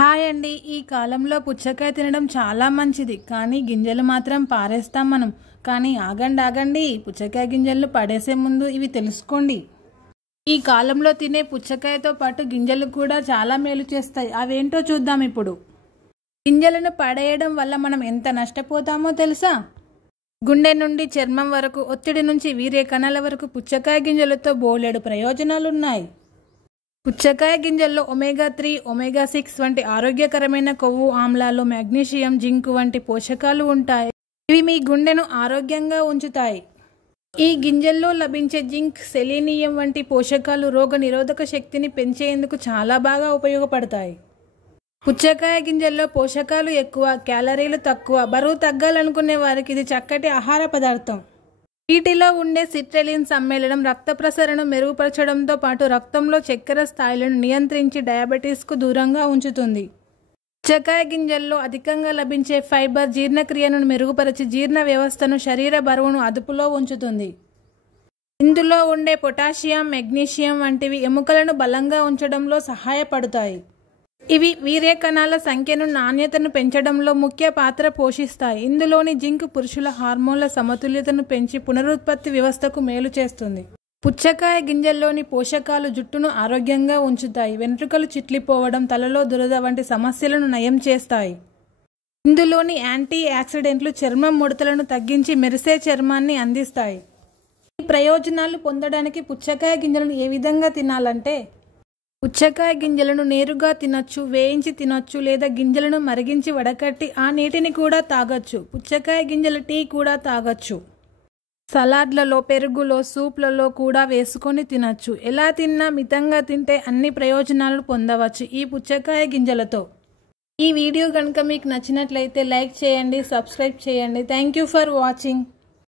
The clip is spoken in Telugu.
హాయ్ అండి. ఈ కాలంలో పుచ్చకాయ తినడం చాలా మంచిది, కానీ గింజలు మాత్రం పారేస్తాం మనం. కానీ ఆగండి, పుచ్చకాయ గింజలను పడేసే ముందు ఇవి తెలుసుకోండి. ఈ కాలంలో తినే పుచ్చకాయతో పాటు గింజలు కూడా చాలా మేలు చేస్తాయి. అవేంటో చూద్దాం ఇప్పుడు. గింజలను పడేయడం వల్ల మనం ఎంత నష్టపోతామో తెలుసా? గుండె నుండి చర్మం వరకు, ఒత్తిడి నుంచి వీర్య కణాల వరకు పుచ్చకాయ గింజలతో బోలెడు ప్రయోజనాలున్నాయి. పుచ్చకాయ గింజల్లో ఒమేగా 3, ఒమేగా 6 వంటి ఆరోగ్యకరమైన కొవ్వు ఆమ్లాలు, మెగ్నీషియం, జింక్ వంటి పోషకాలు ఉంటాయి. ఇవి మీ గుండెను ఆరోగ్యంగా ఉంచుతాయి. ఈ గింజల్లో లభించే జింక్, సెలీనియం వంటి పోషకాలు రోగ నిరోధక శక్తిని పెంచేందుకు చాలా బాగా ఉపయోగపడతాయి. పుచ్చకాయ గింజల్లో పోషకాలు ఎక్కువ, క్యాలరీలు తక్కువ. బరువు తగ్గాలనుకునే వారికి ఇది చక్కటి ఆహార పదార్థం. వీటిలో ఉండే సిట్రలిన్ సమ్మేళనం రక్త ప్రసరణను మెరుగుపరచడంతో పాటు రక్తంలో చక్కెర స్థాయిలను నియంత్రించి డయాబెటీస్కు దూరంగా ఉంచుతుంది. పుచ్చకాయ గింజల్లో అధికంగా లభించే ఫైబర్ జీర్ణక్రియను మెరుగుపరిచి జీర్ణ వ్యవస్థను, శరీర బరువును అదుపులో ఉంచుతుంది. ఇందులో ఉండే పొటాషియం, మెగ్నీషియం వంటివి ఎముకలను బలంగా ఉంచడంలో సహాయపడతాయి. ఇవి వీర్య కణాల సంఖ్యను, నాణ్యతను పెంచడంలో ముఖ్య పాత్ర పోషిస్తాయి. ఇందులోని జింక్ పురుషుల హార్మోన్ల సమతుల్యతను పెంచి పునరుత్పత్తి వ్యవస్థకు మేలు చేస్తుంది. పుచ్చకాయ గింజల్లోని పోషకాలు జుట్టును ఆరోగ్యంగా ఉంచుతాయి, వెంట్రుకలు చిట్లిపోవడం, తలలో దురద వంటి సమస్యలను నయం చేస్తాయి. ఇందులోని యాంటీ ఆక్సిడెంట్లు చర్మం ముడతలను తగ్గించి మెరిసే చర్మాన్ని అందిస్తాయి. ఈ ప్రయోజనాలు పొందడానికి పుచ్చకాయ గింజలను ఏ విధంగా తినాలంటే, పుచ్చకాయ గింజలను నేరుగా తినొచ్చు, వేయించి తినొచ్చు, లేదా గింజలను మరిగించి వడకట్టి ఆ నీటిని కూడా తాగొచ్చు. పుచ్చకాయ గింజల టీ కూడా తాగొచ్చు. సలాడ్లలో, పెరుగులో, సూప్లలో కూడా వేసుకొని తినొచ్చు. ఎలా తిన్నా మితంగా తింటే అన్ని ప్రయోజనాలు పొందవచ్చు ఈ పుచ్చకాయ గింజలతో. ఈ వీడియో కనుక మీకు నచ్చినట్లయితే లైక్ చేయండి, సబ్స్క్రైబ్ చేయండి. Thank you for watching.